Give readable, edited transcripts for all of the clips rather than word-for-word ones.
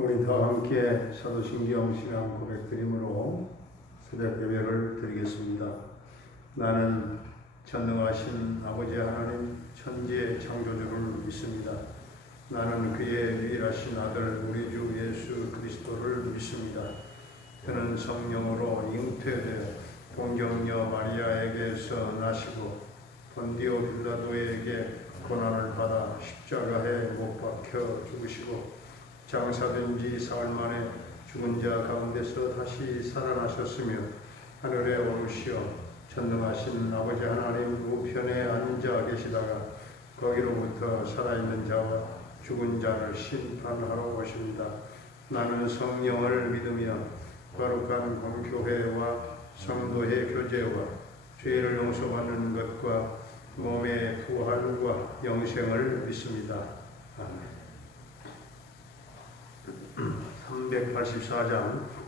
우리 다 함께 사도신경 신앙 고백드림으로 새벽 예배를 드리겠습니다. 나는 전능하신 아버지 하나님 천지의 창조주를 믿습니다. 나는 그의 유일하신 아들 우리 주 예수 그리스도를 믿습니다. 그는 성령으로 잉태되어 동정녀 마리아에게서 나시고 본디오 빌라도에게 고난을 받아 십자가에 못 박혀 죽으시고 장사된 지 사흘 만에 죽은 자 가운데서 다시 살아나셨으며 하늘에 오르시어 전능하신 아버지 하나님 우편에 앉아 계시다가 거기로부터 살아있는 자와 죽은 자를 심판하러 오십니다. 나는 성령을 믿으며 거룩한 공교회와 성도의 교제와 죄를 용서받는 것과 몸의 부활과 영생을 믿습니다. 아멘. 384장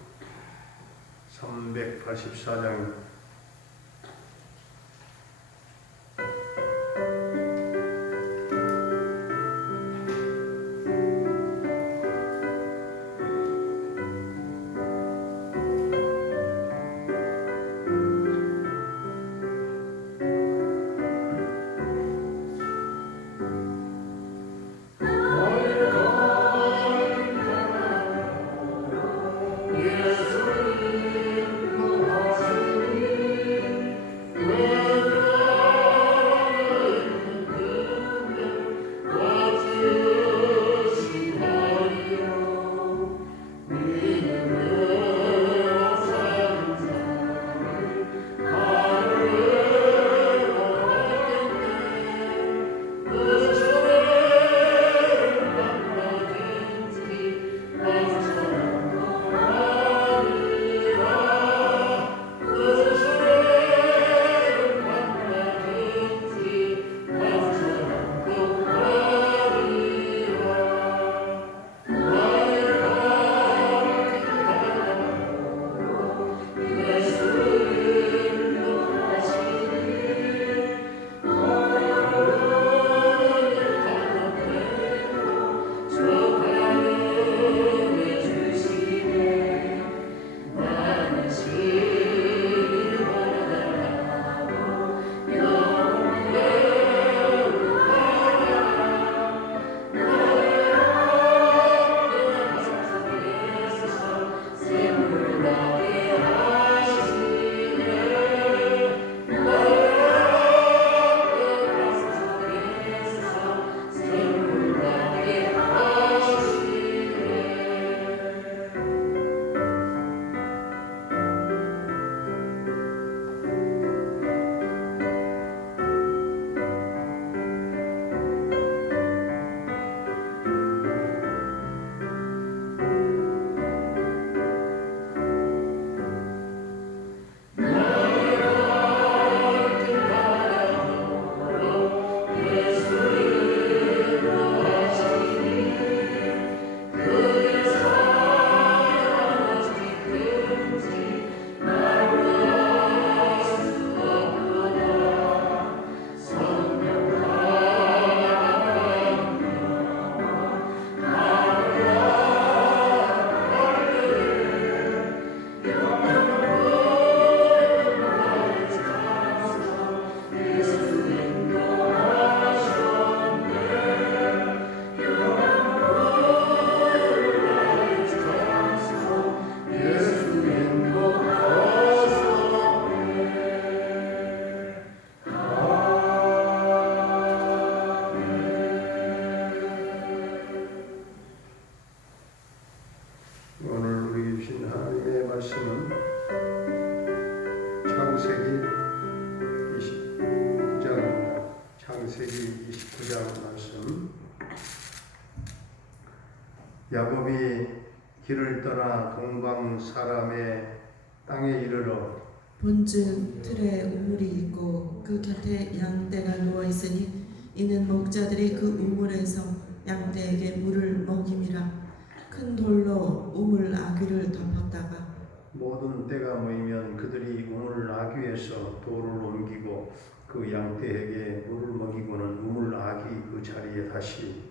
창세기 29장입니다. 창세기 29장 말씀. 야곱이 길을 떠나 동방 사람의 땅에 이르러 본즉 틀에 우물이 있고 그 곁에 양떼가 누워 있으니 이는 목자들이 그 우물에서 양떼에게 물을 먹임이라. 큰 돌로 우물 아귀를 덮었다가 모든 때가 모이면 그들이 우물 아귀에서 돌을 옮기고 그 양떼에게 물을 먹이고는 우물 아귀 그 자리에 다시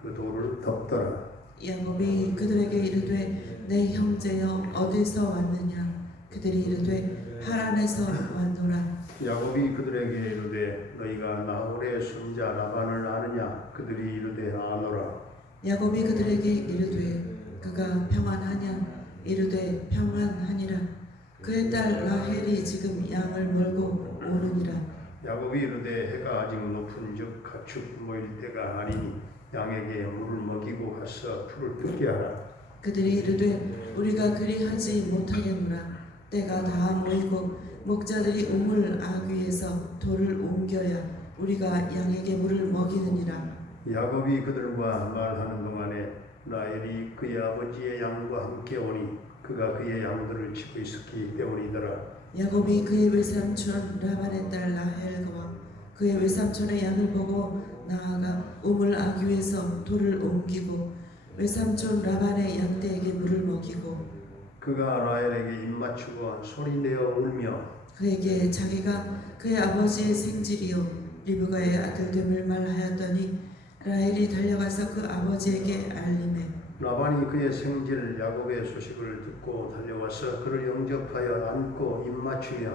그 돌을 덮더라. 야곱이 그들에게 이르되 내 형제여 어디서 왔느냐 그들이 이르되 하란에서 왔노라. 야곱이 그들에게 이르되 너희가 나홀의 손자 라반을 아느냐 그들이 이르되 아노라. 야곱이 그들에게 이르되 그가 평안하냐 이르되 평안하니라. 그의 딸 라헬이 지금 양을 몰고 오느니라. 야곱이 이르되 해가 아직 높은즉 가축 모일 때가 아니니 양에게 물을 먹이고 가서 풀을 뜯게 하라. 그들이 이르되 우리가 그리하지 못하겠노라. 때가 다 모이고 목자들이 우물 아귀에서 돌을 옮겨야 우리가 양에게 물을 먹이느니라. 야곱이 그들과 말하는 동안에 라헬이 그의 아버지의 양과 함께 오니 그가 그의 양들을 치고 있었기 때문이더라. 야곱이 그의 외삼촌 라반의 딸 라헬과 그의 외삼촌의 양을 보고 나아가 우물 아귀에서 돌을 옮기고 외삼촌 라반의 양떼에게 물을 먹이고 그가 라헬에게 입맞추고 소리내어 울며 그에게 자기가 그의 아버지의 생질이요 리브가의 아들됨을 말하였더니 라헬이 달려가서 그 아버지에게 알리매 라반이 그의 생질 야곱의 소식을 듣고 달려와서 그를 영접하여 안고 입맞추며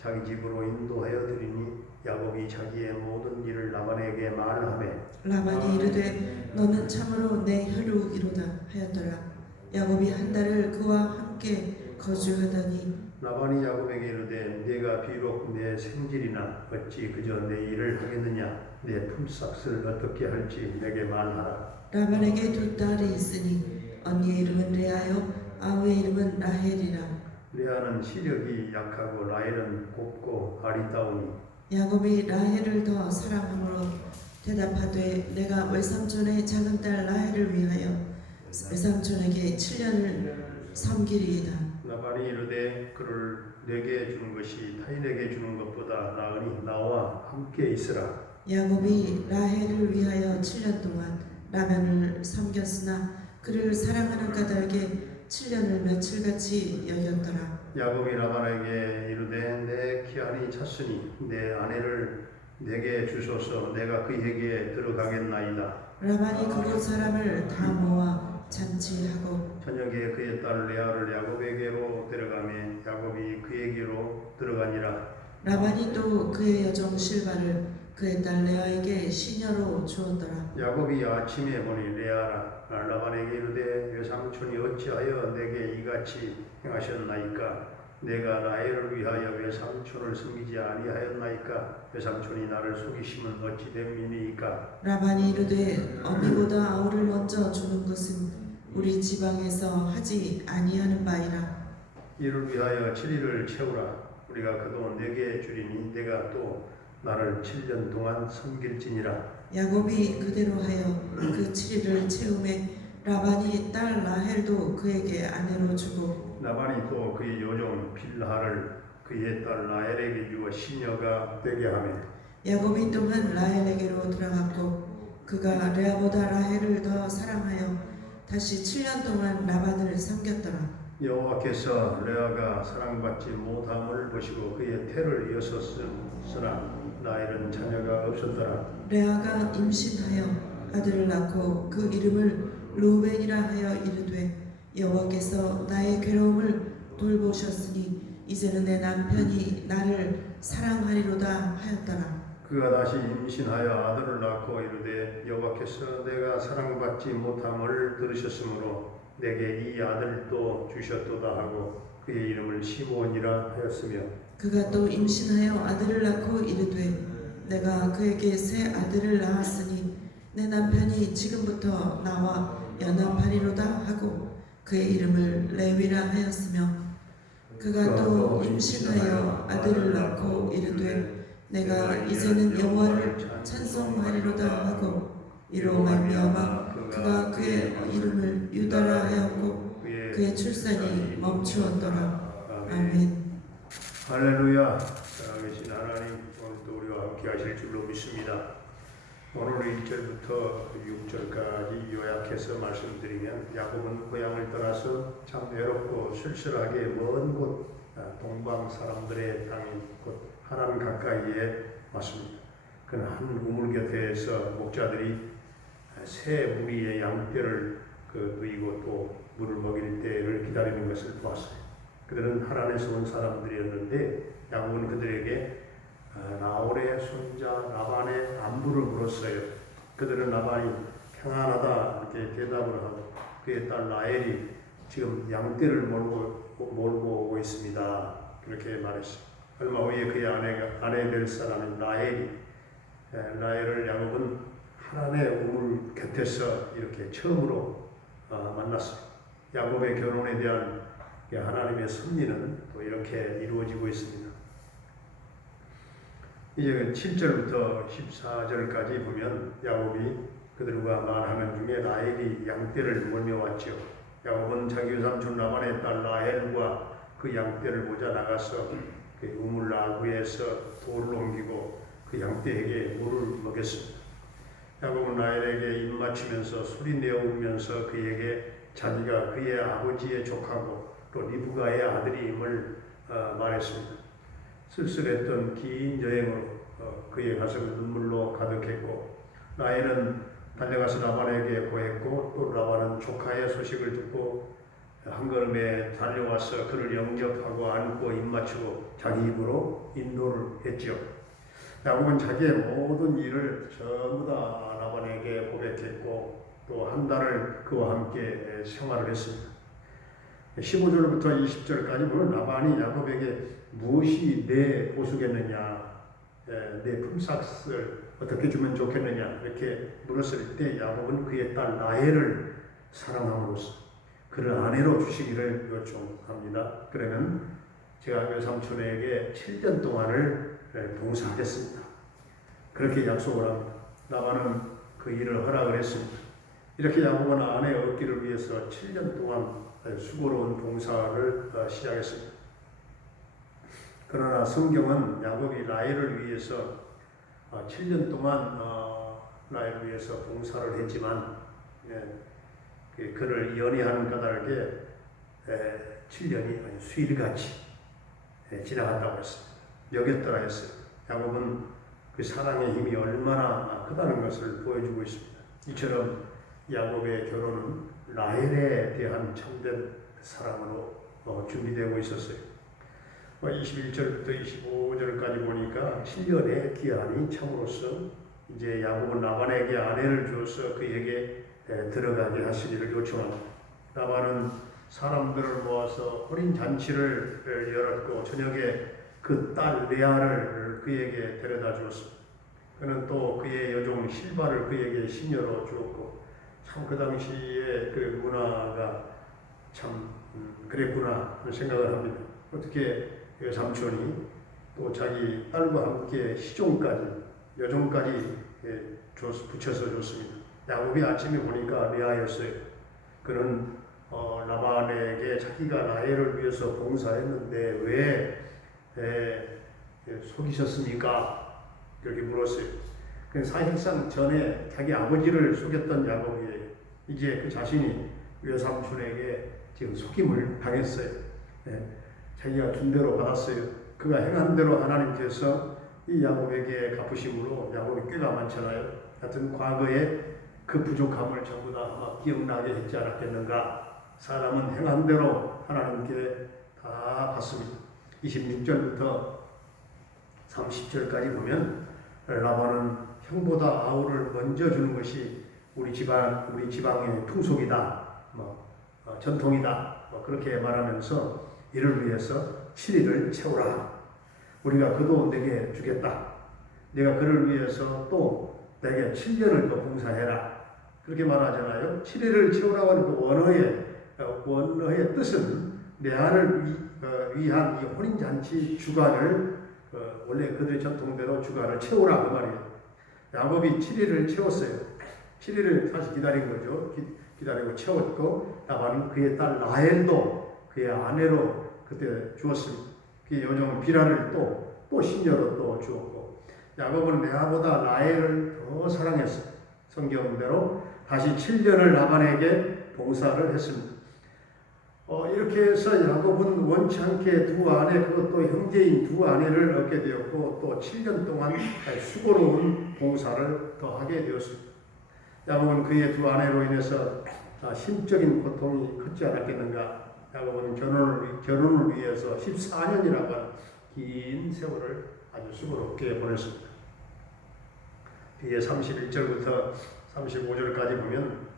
자기 집으로 인도하여 드리니 야곱이 자기의 모든 일을 라반에게 말하매 라반이 이르되 너는 참으로 내 혈육이로다 하였더라. 야곱이 한 달을 그와 함께 거주하더니 라반이 야곱에게 이르되 네가 비록 내 생질이나 어찌 그저 내 일을 하겠느냐 내 품삯을 어떻게 할지 내게 말하라. 라반에게 두 딸이 있으니 언니의 이름은 레아요 아우의 이름은 라헬이라. 레아는 시력이 약하고 라헬은 곱고 아리따우니 야곱이 라헬을 더 사랑함으로 대답하되 내가 외삼촌의 작은 딸 라헬을 위하여 외삼촌에게 7년을 섬기리이다. 라반이 이르되 그를 내게 주는 것이 타인에게 주는 것보다 나으니 나와 함께 있으라. 야곱이 라헬을 위하여 7년 동안 라반을 섬겼으나 그를 사랑하는 까닭에 7년을 며칠같이 여겼더라. 야곱이 라반에게 이르되 내 기한이 찼으니 내 아내를 내게 주소서 내가 그에게 들어가겠나이다. 라반이 그곳 사람을 다 모아 잔치하고 저녁에 그의 딸 레아를 야곱에게로 데려가며 야곱이 그에게로 들어가니라. 라반이 또 그의 여종 실바를 그의 딸 레아에게 시녀로 주었더라. 야곱이 아침에 보니 레아라 라반에게 이르되 외삼촌이 어찌하여 내게 이같이 행하셨나이까? 내가 라헬을 위하여 외삼촌을 섬기지 아니하였나이까? 외삼촌이 나를 속이심은 어찌 됨이니이까? 라반이 이르되 언니보다 아우를 먼저 주는 것은 우리 지방에서 하지 아니하는 바이라. 이를 위하여 7일을 채우라. 우리가 그 돈 내게 주리니 내가 또 나를 7년 동안 섬길지니라. 야곱이 그대로 하여 그 7일을 채우매 라반이 딸 라헬도 그에게 아내로 주고 라반이 또 그의 여종 빌하를 그의 딸 라헬에게 주어 시녀가 되게 하며 야곱이 또한 라헬에게로 들어갔고 그가 레아보다 라헬을 더 사랑하여 다시 7년 동안 라반을 섬겼더라. 여호와께서 레아가 사랑받지 못함을 보시고 그의 태를 이었었으나 라헬은 자녀가 없었더라. 레아가 임신하여 아들을 낳고 그 이름을 루벤이라 하여 이르되 여호와께서 나의 괴로움을 돌보셨으니 이제는 내 남편이 나를 사랑하리로다 하였더라. 그가 다시 임신하여 아들을 낳고 이르되 여호와께서 내가 사랑받지 못함을 들으셨으므로 내게 이 아들도 주셨도다 하고 그의 이름을 시몬이라 하였으며 그가 또 임신하여 아들을 낳고 이르되 내가 그에게 새 아들을 낳았으니 내 남편이 지금부터 나와 연합하리로다 하고 그의 이름을 레위라 하였으며 그가 또 임신하여 아들을 낳고 이르되 내가 이제는 여호와를 찬송하리로다 하고 이로 말미암아 그가 그의 이름을 유다라 하였고 그의 출산이 멈추었더라. 아멘. 할렐루야. 살아계신 하나님, 오늘도 우리와 함께 하실 줄로 믿습니다. 오늘 1절부터 6절까지 요약해서 말씀드리면 야곱은 고향을 떠나서 참 외롭고 쓸쓸하게 먼 곳 동방 사람들의 땅인 곳 하란 가까이에 왔습니다. 그는 한 우물 곁에서 목자들이 새 무리의 양떼를 누이고 또 물을 먹일 때를 기다리는 것을 보았어요. 그들은 하란에서 온 사람들이었는데 야곱은 그들에게 나홀의 손자 라반의 안부를 물었어요. 그들은 라반이 평안하다 이렇게 대답을 하고 그의 딸 라헬이 지금 양떼를 몰고 오고 있습니다. 그렇게 말했어요. 얼마 후에 그의 아내 될 사람인 라헬을 야곱은 하란의 우물 곁에서 이렇게 처음으로 만났어요. 야곱의 결혼에 대한 하나님의 섭리는 또 이렇게 이루어지고 있습니다. 이제 7절부터 14절까지 보면 야곱이 그들과 말하는 중에 라헬이 양떼를 몰며왔죠. 야곱은 자기 외삼촌 라반의 딸 라헬과 그 양떼를 보자 나가서 그 우물 나구에서 돌을 옮기고 그 양떼에게 물을 먹였습니다. 야곱은 라헬에게 입맞추면서 소리내어 울면서 그에게 자기가 그의 아버지의 족하고 또 리브가의 아들임을 말했습니다. 쓸쓸했던 긴 여행으로 그의 가슴은 눈물로 가득했고 라헬은 달려가서 라반에게 고했고 또 라반은 조카의 소식을 듣고 한 걸음에 달려와서 그를 영접하고 안고 입맞추고 자기 입으로 인도를 했지요. 야곱은 자기의 모든 일을 전부 다 라반에게 고백했고 또 한 달을 그와 함께 생활을 했습니다. 15절부터 20절까지 보면 라반이 야곱에게 무엇이 내 보수겠느냐, 내 품삯을 어떻게 주면 좋겠느냐 이렇게 물었을 때 야곱은 그의 딸 라헬을 사랑함으로써 그를 아내로 주시기를 요청합니다. 그러면 제가 외삼촌에게 7년 동안을 봉사하겠습니다. 그렇게 약속을 합니다. 라반은 그 일을 허락을 했습니다. 이렇게 야곱은 아내 얻기를 위해서 7년 동안 수고로운 봉사를 시작했습니다. 그러나 성경은 야곱이 라헬을 위해서 7년 동안 라헬을 위해서 봉사를 했지만 그를 연애하는 까닭에 7년이 수일같이 지나갔다고 했습니다. 여겼더라 했어요. 야곱은 그 사랑의 힘이 얼마나 크다는 것을 보여주고 있습니다. 이처럼 야곱의 결혼은 라헬에 대한 참된 사랑으로 준비되고 있었어요. 21절부터 25절까지 보니까 7년의 기한이 참으로써 이제 야곱은 라반에게 아내를 주어서 그에게 들어가게 하시기를 요청합니다. 라반은 사람들을 모아서 혼인 잔치를 열었고 저녁에 그 딸 레아를 그에게 데려다 주었습니다. 그는 또 그의 여종 실바를 그에게 시녀로 주었고 참 그 당시에 그 문화가 참 그랬구나 하는 생각을 합니다. 어떻게 외삼촌이 또 자기 딸과 함께 시종까지 여종까지 붙여서 줬습니다. 야곱이 아침에 보니까 레아였어요. 그는 라반에게 자기가 라헬을 위해서 봉사했는데 왜 속이셨습니까? 그렇게 물었어요. 사실상 전에 자기 아버지를 속였던 야곱이에요. 이제 그 자신이 외삼촌에게 지금 속임을 당했어요. 자기가 준 대로 받았어요. 그가 행한 대로 하나님께서 이 야곱에게 갚으심으로 야곱이 꾀가 많잖아요. 하여튼 과거에 그 부족함을 전부 다 아마 기억나게 했지 않았겠는가. 사람은 행한 대로 하나님께 다 받습니다. 26절부터 30절까지 보면 라반은 형보다 아우를 먼저 주는 것이 우리 지방의 풍속이다, 전통이다, 그렇게 말하면서 이를 위해서 7일을 채우라. 우리가 그도 내게 주겠다. 내가 그를 위해서 또 내게 7년을 더 봉사해라. 그렇게 말하잖아요. 7일을 채우라고 하는 그 원어의 뜻은 레아를 위한 이 혼인잔치 주간을 원래 그들의 전통대로 주간을 채우라 그 말이에요. 야곱이 7일을 채웠어요. 7일을 사실 기다린 거죠. 기다리고 채웠고 라반은 그의 딸 라헬도 그의 아내로 그때 주었습니다. 그의 여종 비라를 또 신녀로 또 주었고 야곱은 레아보다 라헬을 더 사랑했어요. 성경대로 다시 7년을 라반에게 봉사를 했습니다. 이렇게 해서 야곱은 원치 않게 두 아내, 그것도 형제인 두 아내를 얻게 되었고 또 7년 동안 수고로운 봉사를 더 하게 되었습니다. 야곱은 그의 두 아내로 인해서 심적인 고통이 컸지 않았겠는가. 야곱은 결혼을 위해서 14년이라고 하는 긴 세월을 아주 수고롭게 보냈습니다. 뒤에 31절부터 35절까지 보면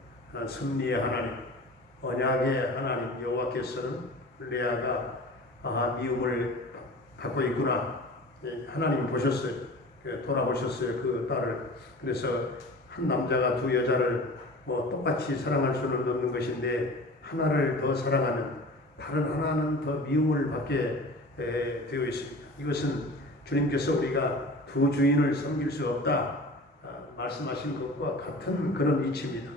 승리의 하나님, 언약의 하나님 여호와께서는 레아가 미움을 받고 있구나. 하나님 보셨어요. 돌아보셨어요. 그 딸을. 그래서 한 남자가 두 여자를 똑같이 사랑할 수는 없는 것인데 하나를 더 사랑하는 다른 하나는 더 미움을 받게 되어 있습니다. 이것은 주님께서 우리가 두 주인을 섬길 수 없다 말씀하신 것과 같은 그런 이치입니다.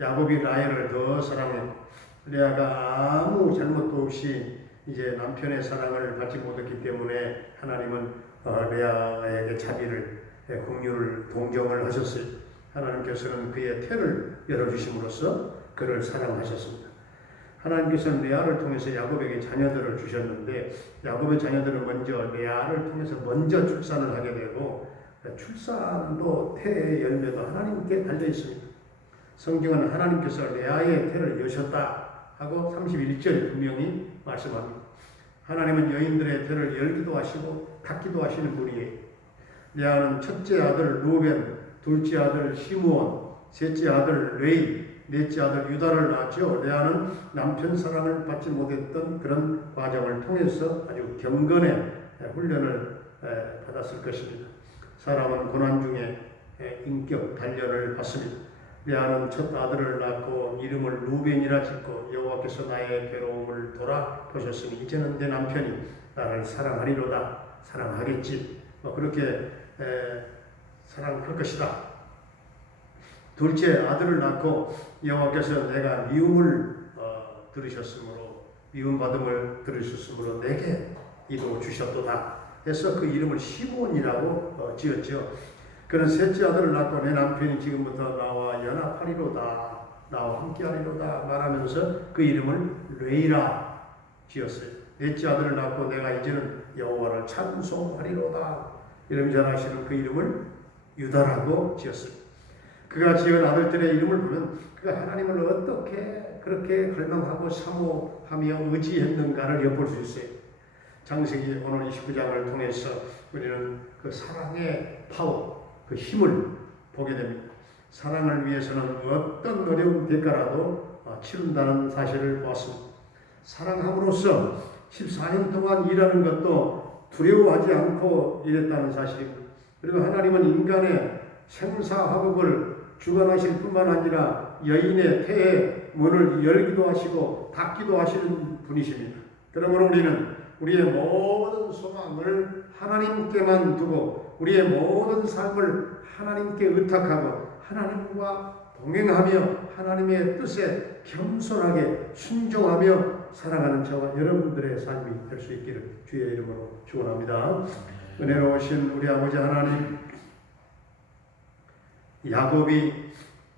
야곱이 라헬을 더 사랑했고 레아가 아무 잘못도 없이 이제 남편의 사랑을 받지 못했기 때문에 하나님은 레아에게 자비를 긍휼을 동정을 하셨어요. 하나님께서는 그의 태를 열어주심으로써 그를 사랑하셨습니다. 하나님께서는 레아를 통해서 야곱에게 자녀들을 주셨는데 야곱의 자녀들은 먼저 레아를 통해서 먼저 출산을 하게 되고 출산도 태의 열매도 하나님께 달려 있습니다. 성경은 하나님께서 레아의 태를 여셨다 하고 31절에 분명히 말씀합니다. 하나님은 여인들의 태를 열기도 하시고 닫기도 하시는 분이에요. 레아는 첫째 아들 루벤, 둘째 아들 시므온, 셋째 아들 레위, 넷째 아들 유다를 낳았죠. 레아는 남편 사랑을 받지 못했던 그런 과정을 통해서 아주 경건의 훈련을 받았을 것입니다. 사람은 고난 중에 인격 단련을 받습니다. 레아는 첫 아들을 낳고 이름을 루벤이라 짓고 여호와께서 나의 괴로움을 돌아보셨으니 이제는 내 남편이 나를 사랑하리로다. 사랑하겠지. 그렇게 사랑할 것이다. 둘째 아들을 낳고 여호와께서 내가 미움을 들으셨으므로 미움받음을 들으셨으므로 내게 이도 주셨도다 해서 그 이름을 시므온이라고 지었죠. 그는 셋째 아들을 낳고 내 남편이 지금부터 나와 연합하리로다 나와 함께하리로다 말하면서 그 이름을 레이라 지었어요. 넷째 아들을 낳고 내가 이제는 여호와를 찬송하리로다 이름 전하시는 그 이름을 유다라고 지었습니다. 그가 지은 아들들의 이름을 보면 그가 하나님을 어떻게 그렇게 갈망하고 사모하며 의지했는가를 엿볼 수 있어요. 창세기 오늘 29장을 통해서 우리는 그 사랑의 파워, 그 힘을 보게 됩니다. 사랑을 위해서는 어떤 어려운 대가라도 치른다는 사실을 보았습니다. 사랑함으로써 14년 동안 일하는 것도 두려워하지 않고 일했다는 사실입니다. 그리고 하나님은 인간의 생사화복을 주관하실 뿐만 아니라 여인의 태의 문을 열기도 하시고 닫기도 하시는 분이십니다. 그러므로 우리는 우리의 모든 소망을 하나님께만 두고 우리의 모든 삶을 하나님께 의탁하고 하나님과 동행하며 하나님의 뜻에 겸손하게 순종하며 살아가는 저와 여러분들의 삶이 될 수 있기를 주의 이름으로 축원합니다. 은혜로우신 우리 아버지 하나님, 야곱이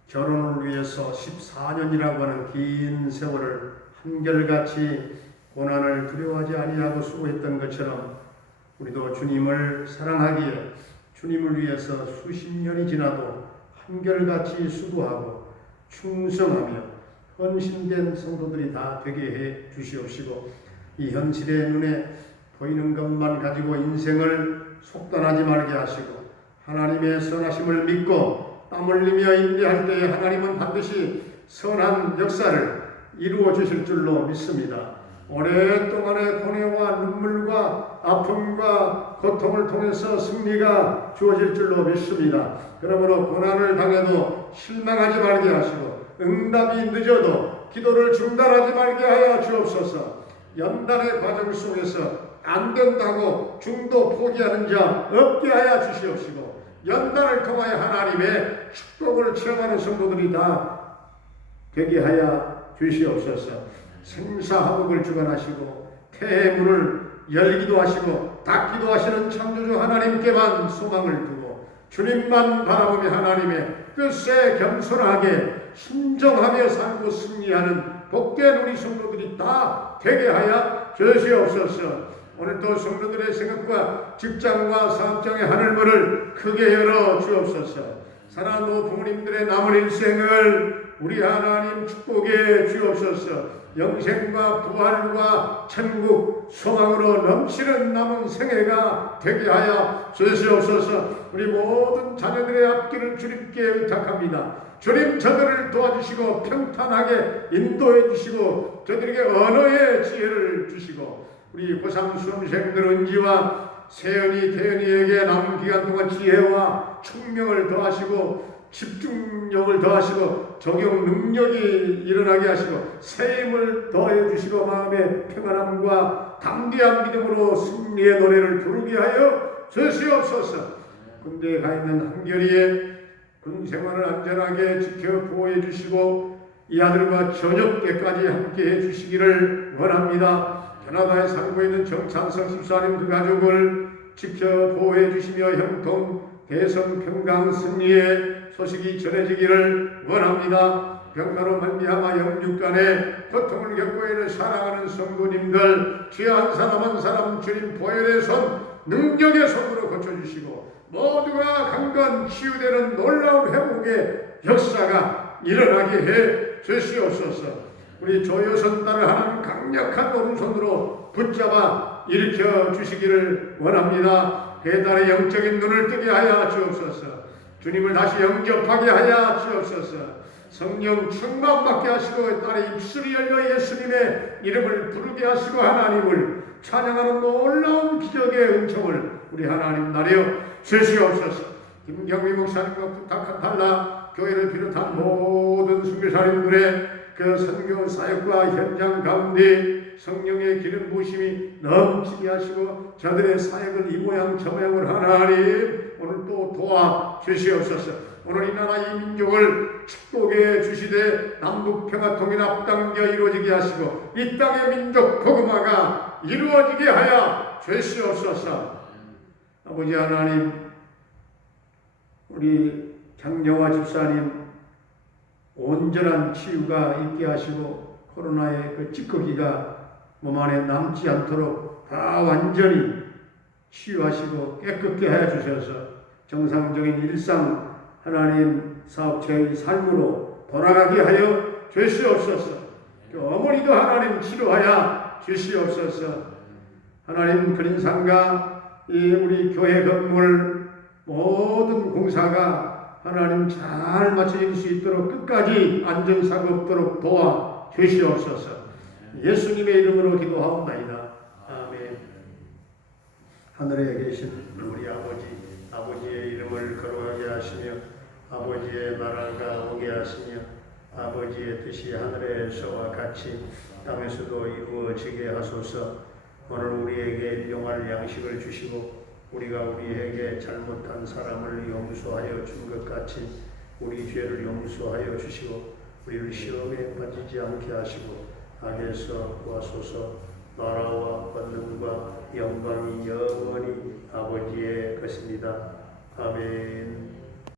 결혼을 위해서 14년이라고 하는 긴 세월을 한결같이 고난을 두려워하지 아니하고 수고했던 것처럼 우리도 주님을 사랑하기에 주님을 위해서 수십 년이 지나도 한결같이 수고하고 충성하며 헌신된 성도들이 다 되게 해 주시옵시고 이 현실의 눈에 보이는 것만 가지고 인생을 속단하지 말게 하시고 하나님의 선하심을 믿고 땀 흘리며 인내할 때에 하나님은 반드시 선한 역사를 이루어 주실 줄로 믿습니다. 오랫동안의 고뇌와 눈물과 아픔과 고통을 통해서 승리가 주어질 줄로 믿습니다. 그러므로 고난을 당해도 실망하지 말게 하시고 응답이 늦어도 기도를 중단하지 말게 하여 주옵소서. 연단의 과정 속에서 안 된다고 중도 포기하는 자 없게 하여 주시옵시고 연단을 통하여 하나님의 축복을 체험하는 성도들이 다 되게 하여 주시옵소서. 생사화복을 주관하시고 태의 문을 열기도 하시고 닫기도 하시는 창조주 하나님께만 소망을 두고 주님만 바라보며 하나님의 뜻에 겸손하게 순종하며 살고 승리하는 복된 우리 성도들이 다 되게 하여 주시옵소서. 오늘도 성도들의 생각과 직장과 사업장의 하늘문을 크게 열어 주옵소서. 사랑하는 부모님들의 남은 일생을 우리 하나님 축복해 주옵소서. 영생과 부활과 천국 소망으로 넘치는 남은 생애가 되게 하여 주시옵소서. 우리 모든 자녀들의 앞길을 주님께 의탁합니다. 주님 저들을 도와주시고 평탄하게 인도해 주시고 저들에게 언어의 지혜를 주시고 우리 고3 수험생들 은지와 세연이 태연이에게 남은 기간 동안 지혜와 총명을 더하시고 집중력을 더하시고 적용 능력이 일어나게 하시고 새 힘을 더해 주시고 마음의 평안함과 담대한 믿음으로 승리의 노래를 부르게 하여 주시옵소서. 군대에 가 있는 한결이의 군 생활을 안전하게 지켜 보호해 주시고 이 아들과 저녁 때까지 함께 해 주시기를 원합니다. 캐나다에 살고 있는 정찬석 집사님 그 가족을 지켜 보호해 주시며 형통 대선 평강 승리의 소식이 전해지기를 원합니다. 병가로 말미암아 영육 간에 고통을 겪고 있는 사랑하는 성도님들 주여 한 사람 한 사람 주님 보혈의 손 능력의 손으로 고쳐주시고 모두가 강건 치유되는 놀라운 회복의 역사가 일어나게 해 주시옵소서. 우리 조여선 딸을 하나님 강력한 오른손으로 붙잡아 일으켜 주시기를 원합니다. 그 딸의 영적인 눈을 뜨게 하여 주옵소서. 주님을 다시 영접하게 하여 주옵소서. 성령 충만받게 하시고 딸의 입술이 열려 예수님의 이름을 부르게 하시고 하나님을 찬양하는 놀라운 기적의 은총을 우리 하나님 나려 주시옵소서. 김경미 목사님과 부탁달라 교회를 비롯한 모든 선교사님들의 그 선교 사역과 현장 가운데 성령의 기름 부으심이 넘치게 하시고 저들의 사역을 이 모양 저 모양을 하나님 오늘 또 도와 주시옵소서. 오늘 이 나라 이 민족을 축복해 주시되 남북 평화 통일 앞당겨 이루어지게 하시고 이 땅의 민족 복음화가 이루어지게 하여 주시옵소서. 아버지 하나님, 우리 장영화 집사님 온전한 치유가 있게 하시고 코로나의 그 찌꺼기가 몸 안에 남지 않도록 다 완전히 치유하시고 깨끗게 하여 주셔서 정상적인 일상 하나님 사업체의 삶으로 돌아가게 하여 주시옵소서. 또 어머니도 하나님 치료하여 주시옵소서. 하나님 그린상가 이 우리 교회 건물 모든 공사가 하나님 잘 마쳐질 수 있도록 끝까지 안전사고 없도록 도와 주시옵소서. 예수님의 이름으로 기도하옵나이다. 아멘. 하늘에 계신 우리 아버지의 이름을 거룩하게 하시며 아버지의 나라가 오게 하시며 아버지의 뜻이 하늘에서와 같이 땅에서도 이루어지게 하소서. 오늘 우리에게 일용할 양식을 주시고 우리가 우리에게 잘못한 사람을 용서하여 준 것 같이 우리 죄를 용서하여 주시고 우리를 시험에 빠지지 않게 하시고 악에서 구하소서. 나라와 권능과 영광이 영원히 아버지의 것입니다. 아멘.